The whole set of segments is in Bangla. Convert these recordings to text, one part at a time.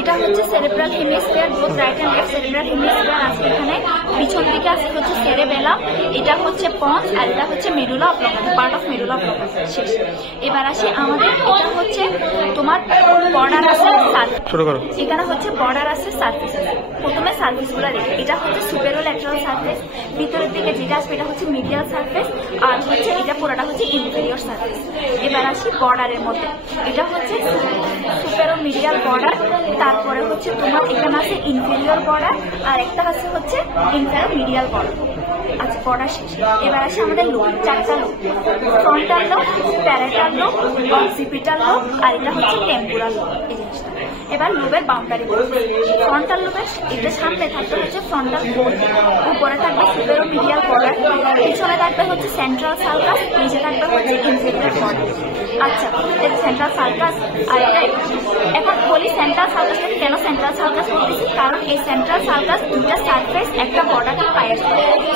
এটা হচ্ছে cerebral hemisphere, both right and left cerebral hemisphere আছে এখানে। পিছন দিকে আছে হচ্ছে সেরেবেলাম, এটা হচ্ছে পন্স, আর এটা হচ্ছে মেডুলা অবলঙ্গাটা, পার্ট অফ মেডুলা অবলঙ্গাটা। শেষ। এবার আসি আমাদের, এটা হচ্ছে তোমার বর্ডার আছে, এখানে হচ্ছে বর্ডার আছে, সারফেস আছে। প্রথমে সারফেস গুলো দেখি, এটা হচ্ছে সুপেরো ল্যাটারাল সারফেস, ভিতরের দিকে যেটা আসবে এটা হচ্ছে মিডিয়াল সারফেস, আর হচ্ছে এটা পুরোটা হচ্ছে ইনফেরিয়র সারফেস। এবার আসি বর্ডারের মধ্যে, এটা হচ্ছে সুপেরো মিডিয়াল বর্ডার, তারপরে হচ্ছে তোমার এখানে আছে ইনফেরিয়র বর্ডার, আর একটা আছে হচ্ছে ইন্টার মিডিয়াল বর্ডার। আচ্ছা, বর্ডার শেষ। এবার আসে আমাদের লোক, চারটা লোক, ফ্রন্টাল লোক, প্যারাটাল লোক, অক্সিপিটাল লোক, আর এটা হচ্ছে টেম্পোরাল লোক। এই জিনিসটা এবার লোবের বাউন্ডারি, ফ্রন্টাল লোবের এটা সামনে থাকবে হচ্ছে ফ্রন্টাল বোন, উপরে থাকবে সুপেরো মিডিয়াল বর্ডার, পিছনে থাকবে হচ্ছে সেন্ট্রাল সালকাস, নিচে থাকবে হচ্ছে ইনফেরিয়র বর্ডার। আচ্ছা, সেন্ট্রাল সালকাস, আর এটা এখন বলি সেন্ট্রাল সালকাসটাকে কেন সেন্ট্রাল সালকাস বলতেছি, কারণ এই সেন্ট্রাল সালকাস দুটা সারফেস একটা বর্ডারকে পায়।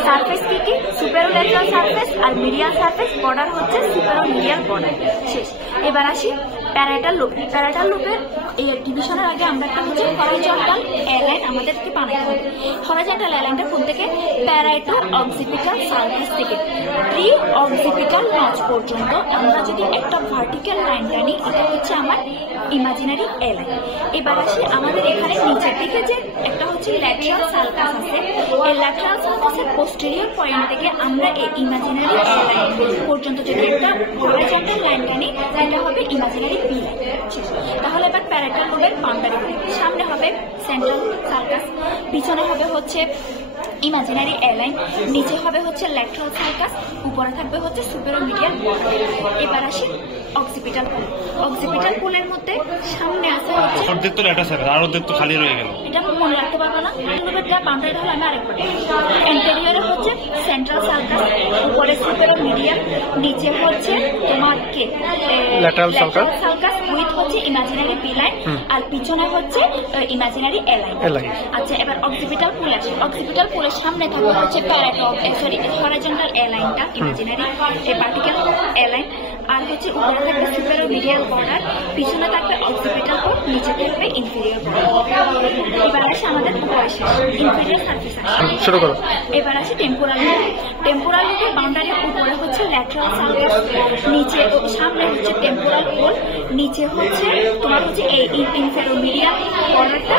সারফেস কি কি? সুপেরো ল্যাটারাল সারফেস আর মিডিয়াল সারফেস, বর্ডার হচ্ছে সুপেরো মিডিয়াল বর্ডার। শেষ। এবার আসি প্যারাইটাল লুপ। প্যারাইটাল লুপের এই ডিভিশনের আগে আমরা একটা হচ্ছে হরাইজন্টাল অ্যালাইন আমাদেরকে বানাইতে হবে। হরাইজন্টাল অ্যালাইনটা কোন থেকে? প্যারাইটো অক্সিপিটাল সারফেস থেকে প্রি অক্সিপিটাল নচ পর্যন্ত আমরা যদি একটা ভার্টিক্যাল লাইন টানি, এটা হচ্ছে আমার ইমাজিনারি অ্যালাইন। এবার আসি আমাদের এখানে নিচের দিকে যে একটা হচ্ছে ল্যাটারাল সালকাস আছে, এই ল্যাটারাল সালকাসের পোস্টেরিয়র পয়েন্ট থেকে আমরা এই ইমাজিনারি অ্যালাইন পর্যন্ত যদি একটা হরাইজন্টাল লাইন টানি, এটা হবে ইমাজিনারি বি লাইন। তাহলে এবার প্যারাইটাল লোবের বাউন্ডারি, সামনে হবে সেন্ট্রাল সালকাস, পিছনে হবে হচ্ছে ইমাজিনারি অ্যালাইন, নিচে হবে হচ্ছে ল্যাটারাল সালকাস, উপরে থাকবে হচ্ছে সুপেরো মিডিয়াল বর্ডার। এবার আসি অক্সিপিটাল পুল। অক্সিপিটাল পুলের মধ্যে সামনে আছে হচ্ছে অর্ধেক তো ল্যাটারাল সারফেস, আর অর্ধেক তো খালি রয়ে গেল। এটা মনে রাখতে পারবো না। লোবের যা বাউন্ডারি হলো আমি আরেকবার এন্টেরিয়রে হচ্ছে সেন্ট্রাল সালকাস, উপরে সুপেরো মিডিয়াল, নিচে হচ্ছে তোমার কে ল্যাটারাল সালকাস উইথ হচ্ছে ইমাজিনারি বি লাইন, আর পিছনে হচ্ছে ইমাজিনারি অ্যালাইন। আচ্ছা, এবার অক্সিপিটাল পুল আসে। অক্সিপিটাল পুলের সামনে থাকবে হচ্ছে হরাইজন্টাল অ্যালাইনটা, ইমাজিনারি ভার্টিক্যাল অ্যালাইন, আর হচ্ছে উপরে থাকবে সুপেরো মিডিয়াল বর্ডার, পিছনে থাকবে অক্সিপিটাল পুল, নিচে থাকবে ইনফেরিয়র বর্ডার। এবার আসে আমাদের ইনফেরিয়র সারফেস আসে। শুরু করো। এবার আসে টেম্পোরাল লুপ। টেম্পোরাল লুপের বাউন্ডারি উপরে হচ্ছে ল্যাটারাল সালকাস, নিচে সামনে হচ্ছে টেম্পোরাল পুল, নিচে হচ্ছে তোমার হচ্ছে এই ইনফেরিয়র মিডিয়াল বর্ডারটা,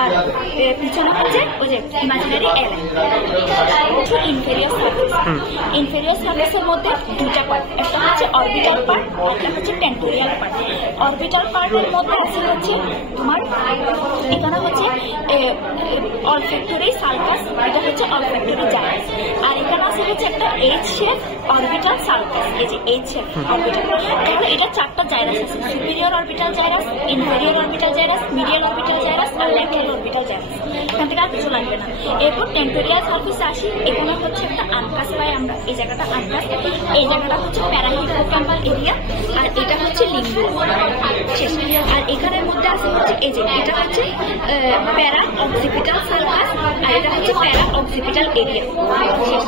আর পিছনে হচ্ছে ওই যে imaginary align. Inferior surface. Inferior সারফেসের মধ্যে দুটা পার্ট, একটা হচ্ছে অরবিটাল পার্ট, একটা হচ্ছে টেম্পোরিয়াল পার্ট। অরবিটাল পার্টের মধ্যে আছে হচ্ছে তোমার এখানে হচ্ছে অলফ্যাক্টরি সালকাস, এটা হচ্ছে অলফ্যাক্টরি জাইরাস, আর এখানে আছে হচ্ছে একটা এইচ শেপ অরবিটাল সালকাস, এই যে এইচ শেপ অরবিটাল। তাহলে এটা চারটা জাইরাস আছে, superior orbital gyrus, inferior orbital gyrus, medial orbital gyrus, আর ল্যাটারাল অরবিটাল জাইরাস। এখান থেকে আর কিছু লাগবে না। এরপর টেম্পোরিয়াল সারফেসে আসি। এখানে হচ্ছে একটা আনকাস পাই আমরা, এই জায়গাটা আনকাস, এই জায়গাটা হচ্ছে প্যারাহিপোক্যাম্পাল এরিয়া, আর এটা হচ্ছে লিম্বো। শেষ। আর এখানের মধ্যে আছে হচ্ছে এই যে এটা হচ্ছে প্যারা অক্সিপিটাল সালকাস, আর এটা হচ্ছে প্যারা অক্সিপিটাল এরিয়া। শেষ।